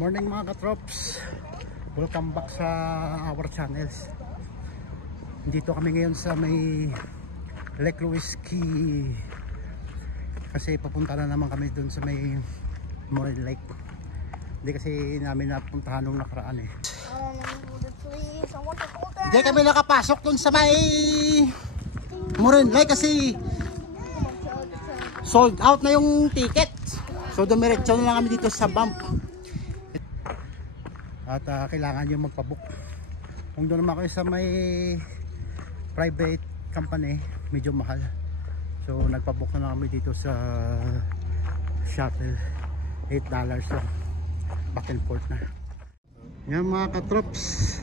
Morning mga katrops, welcome back sa our channels. Dito kami ngayon sa may Lake Louise Key kasi papunta na naman kami dun sa may Morin Lake. Hindi kasi namin napuntahan nung nakaraan eh. Hindi kami nakapasok dun sa may Morin Lake kasi sold out na yung ticket. So dumiretso na lang kami dito sa bump. At kailangan nyo magpabook. Kung doon naman kayo sa may private company, medyo mahal. So nagpabook na kami dito sa shuttle. $8 lang. Back and forth na. Yan mga katrops.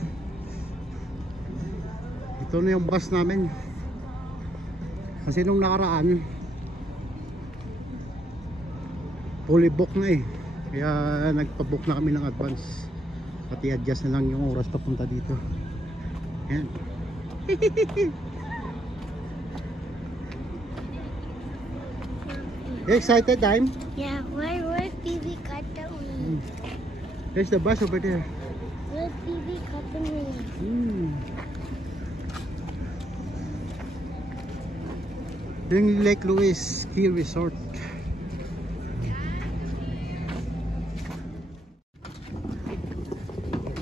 Ito na yung bus namin. Kasi nung nakaraan, fully book na eh. Kaya nagpabook na kami ng advance. Pati adjust na lang yung oras papunta dito. Yan. Excited, Dime? Yeah, where PB cut the wing? There's the bus over there. Where PB cut the wing? Yung Lake Louise Ski Resort.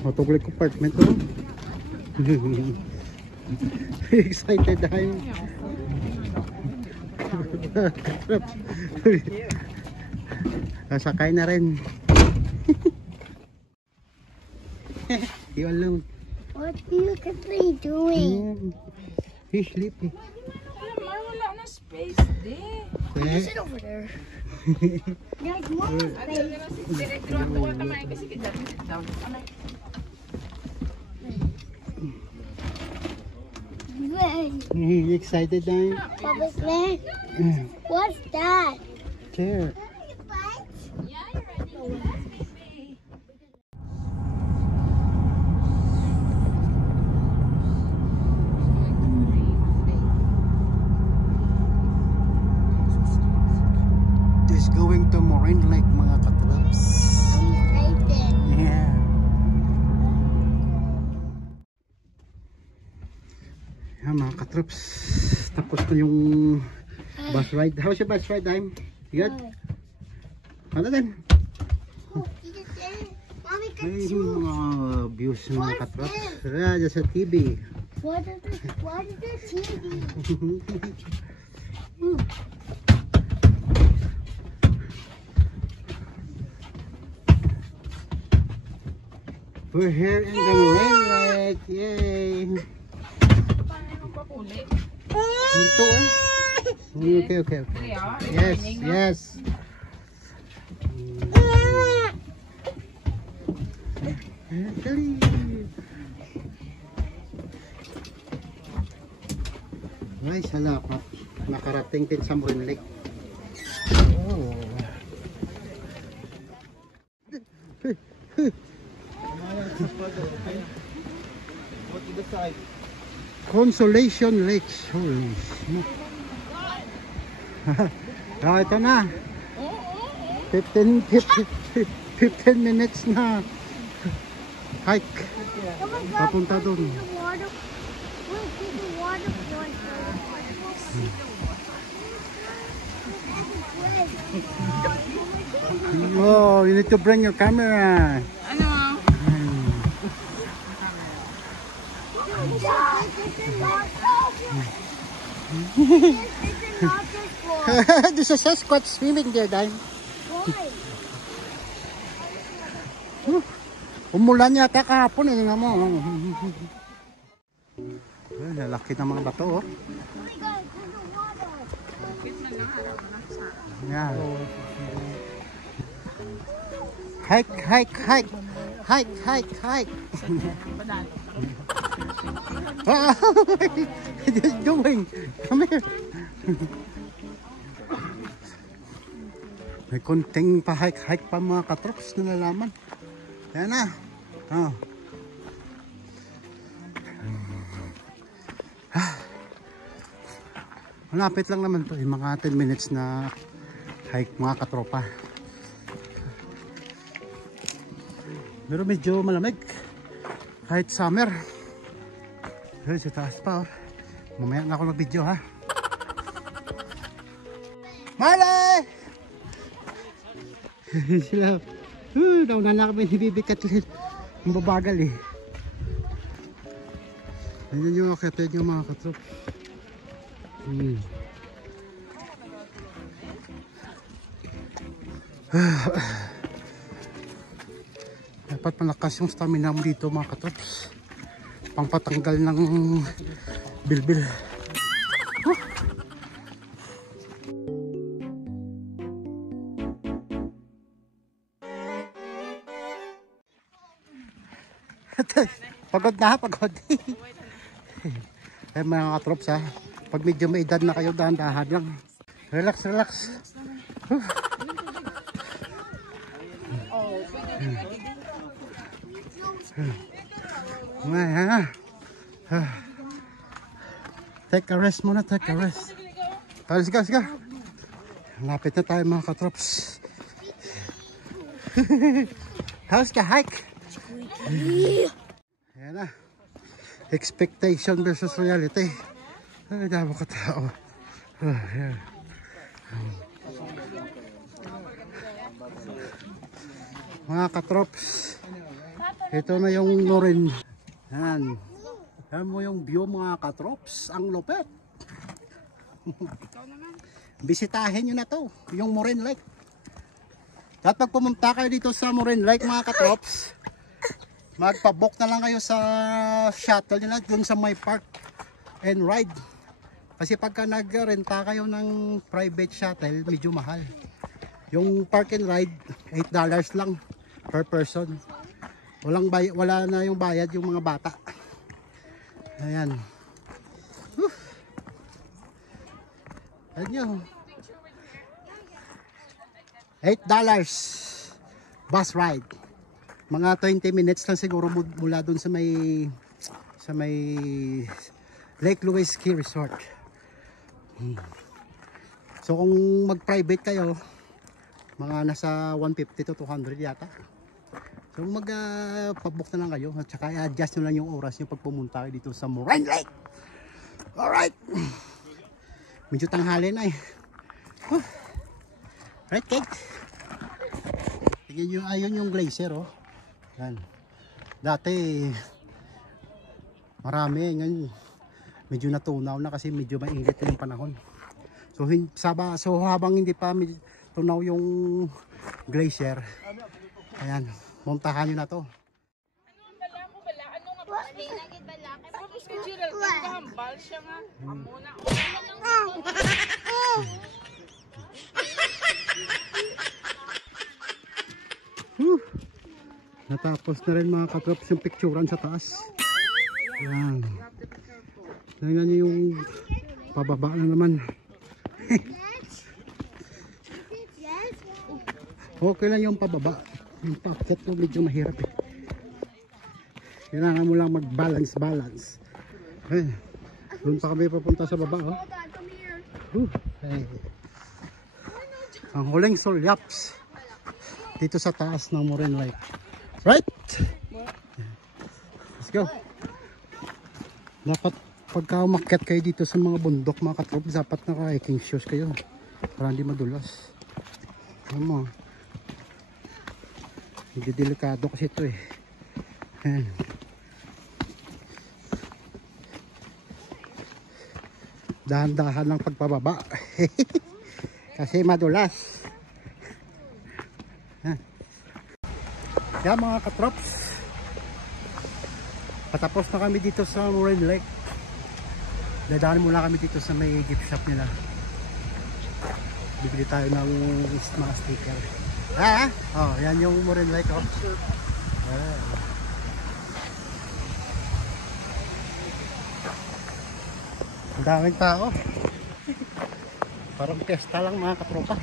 Matuglig compartment to. Excited tayo. Sakay na rin. You alone. What do you Kathleen doing? He's sleepy. Wala na space there. Sit over there. There's more space. Excited na. Papa Glenn, what's that? Chair. This going to Morin Lake mga katrops. I'm excited. Yeah. Yan mga katrops. Tapos na yung bus ride. How's your bus ride, Dime? You good? Ano din? Oh, you just did it. Mommy got Ay, two. yung mga views mga What's katrops. this? Yeah, just sa TV. What is the TV? We're here in the Morin Lake. Yay! Dito ah. Okay. Yes. Dali. Ay, salamat. Nakarating din sa Morin Lake. Oh. Consolation Lakes. Holy smoke. Ito na. 15 minutes na hike. Oh my God. Papunta doon. The water. Where's the waterfall? Oh, you need to bring your camera. Ano? This is a waterfall. There's a Sasquatch swimming there, Dime. Why? Umulan yata kahapon, eh, nga mo. Ay, lalaki ng mga bato, oh. Oh my God, there's the water. Yeah. Hike. What is doing? Come here. May konting pa-hike pa mga katrops na nalaman. Yan na. Oh. Malapit lang naman to. Mga 10 minutes na hike mga katropa. Pero medyo malamig. Kahit summer. Ayun, sa taas pa oh. Mamaya na ako mag-video ha. Marley! Sila. Nauna na kami ni Bibi Kathleen. Ang babagal eh. Ayan yung akit yung mga katrop. Dapat malakas yung stamina mo dito mga katrops. Pangpatanggal ng bilbil. Pagod na, pagod. Eh mga katrops ha, pag medyo may edad na kayo, dahan-dahan lang. Relax, relax. Take a rest muna, take a rest. Let's go, let's go. Lapit na tayo mga katrops. How's the hike? Ayan na. Expectation versus reality. Ay, dami ka tao. Ayan. Mga katrops, ito na yung Morin. Ayan. Ayan mo yung view mga katrops. Ang lupet. Bisitahin nyo na to. Yung Morin Lake. At pag pumunta kayo dito sa Morin Lake mga katrops, magpabook na lang kayo sa shuttle nila dun sa my park and ride. Kasi pagka nagrenta kayo ng private shuttle, medyo mahal. Yung park and ride, $8 lang per person. Wala na yung bayad yung mga bata. Ayan. Ayan nyo. $8 bus ride. Mga 20 minutes lang siguro mula dun sa may Lake Louise Ski Resort. So kung mag-private kayo, mga nasa 150 to 200 yata. So mag-pabook na lang kayo at saka i-adjust nyo lang yung oras nyo pag pumunta kayo dito sa Morin Lake. Alright. Medyo tanghali na eh. Right, Kate? Tingnan nyo, ayun yung glacier oh. Yan. Dati marami ngayon medyo natunaw na kasi medyo mainit yung panahon. So habang hindi pa tunaw yung glacier, ayan, montahan nyo na to. Natapos na rin mga katrops yung picturean sa taas. Ayan. Tingnan nyo yung pababa na naman. Okay lang yung pababa. Yung paakyat ko medyo mahirap eh. Kailangan mo lang mag-balance. Doon pa kami papunta sa baba oh. Ang huling solyaps dito sa taas ng Morin Lake. Right? Let's go. Dapat pagka umakyat kayo dito sa mga bundok mga katrops, dapat naka-hiking shoes kayo para hindi madulas. Alam mo, hindi delikado kasi ito eh. Dahan-dahan lang pagpababa kasi madulas. Yan mga katrops, patapos na kami dito sa Morin Lake. Dadaan muna kami dito sa may gift shop nila. Bibili tayo ng mga sticker. Oh, yan yung Morin Lake oh. Ang daming tao. Parang pesta lang mga katropa.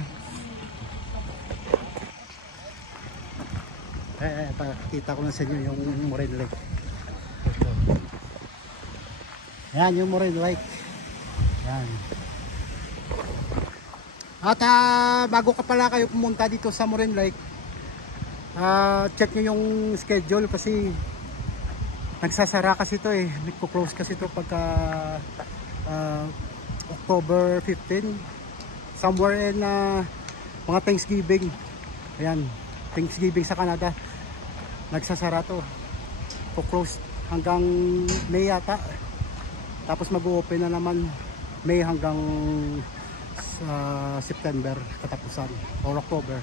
Pakita ko na sa inyo yung Morin Lake. Yan yung Morin Lake. Yan. At bago ka pala kayo pumunta dito sa Morin Lake, check nyo yung schedule kasi nagsasara kasi to eh, nagpo-close kasi to pagka October 15, somewhere in mga Thanksgiving. Ayan, Thanksgiving sa Canada, nagsasara to, po-close hanggang May yata, tapos mag-open na naman May hanggang September katapusan or October,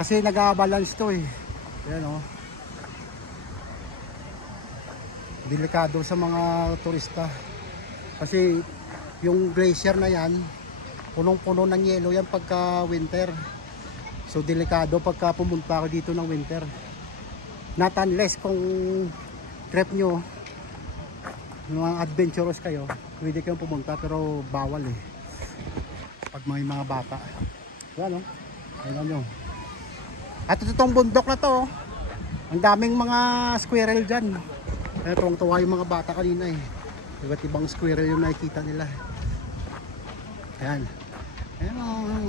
kasi nag-a-balance to eh. Ayan o, delikado sa mga turista kasi yung glacier na yan punong-puno ng yelo yan pagka winter. So delikado pagka pumunta ako dito ng winter. Not unless kung trip nyo mga adventurous kayo, pwede kayong pumunta, pero bawal eh pag may mga bata. Yan o, ayan nyo. At itong bundok na to, ang daming mga squirrel dyan. Kaya tuwang-tuwa yung mga bata kanina eh. Iba't ibang squirrel yung nakikita nila. Ayan. Ayan ang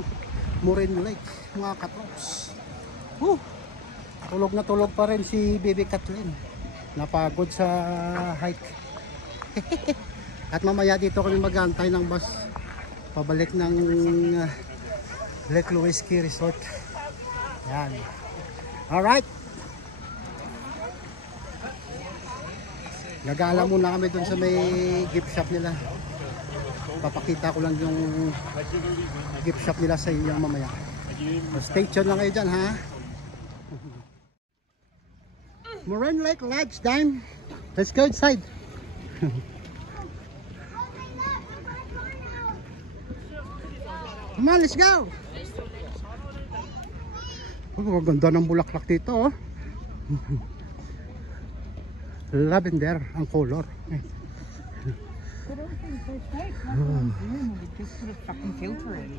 Moraine Lake, mga katrops. Tulog na tulog pa rin si Baby Kathleen. Napagod sa hike. At mamaya dito kami mag-aantay ng bus pabalik ng Lake Louise Ski Resort. Ayan. Alright. Nag-aala muna kami dun sa may gift shop nila. Papakita ko lang yung gift shop nila sa inyo mamaya. So stay tuned lang kayo dyan, ha? Moraine Lake Lodge time. Let's go inside. Come on, let's go. Oh, ganda ng bulaklak dito, oh. Lavender ang color.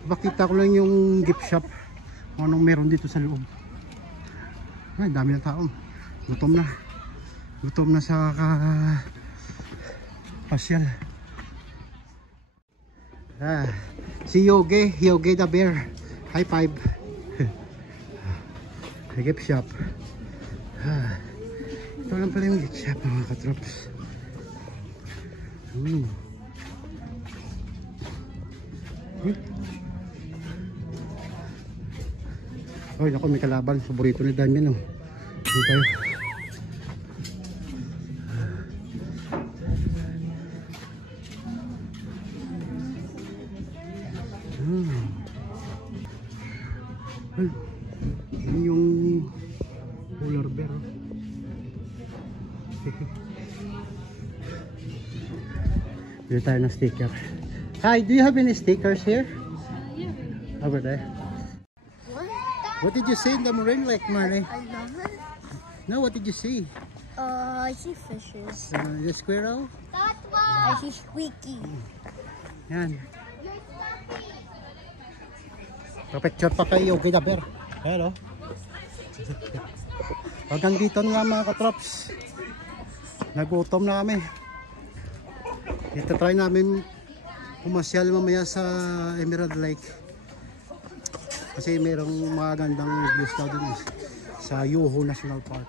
Bakita ko lang yung gift shop. Anong meron dito sa loob. Ay, dami ng tao. Gutom na. Gutom na sa pasyal. Si Yogi the bear. High five. Gift shop. Ito lang pala yung gift shop, mga katrops. Ay, naku, may kalaban. Paborito ni Damian, oh. Hindi tayo. Ay, yun yung polar bear, oh. Dito tayo ng sticker. Hi, do you have any stickers here? Yeah. Over there. What did you see in the Moraine Lake, Marley? I love it. No, what did you see? I see fishes. The squirrel? I see Squeaky. Yan. Picture pa kay Yogi the bear. Hello. Hanggang dito nga, mga katrops. Nagutom na kami. Ito try namin pumasyal mamaya sa Emerald Lake. Kasi mayroong mga gandang views daw dun sa Yoho National Park.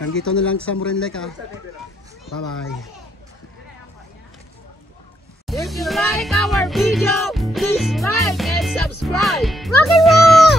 Hanggang dito na lang sa Moraine Lake, ha. Bye bye. If you like our video, please like and subscribe. Rock and roll!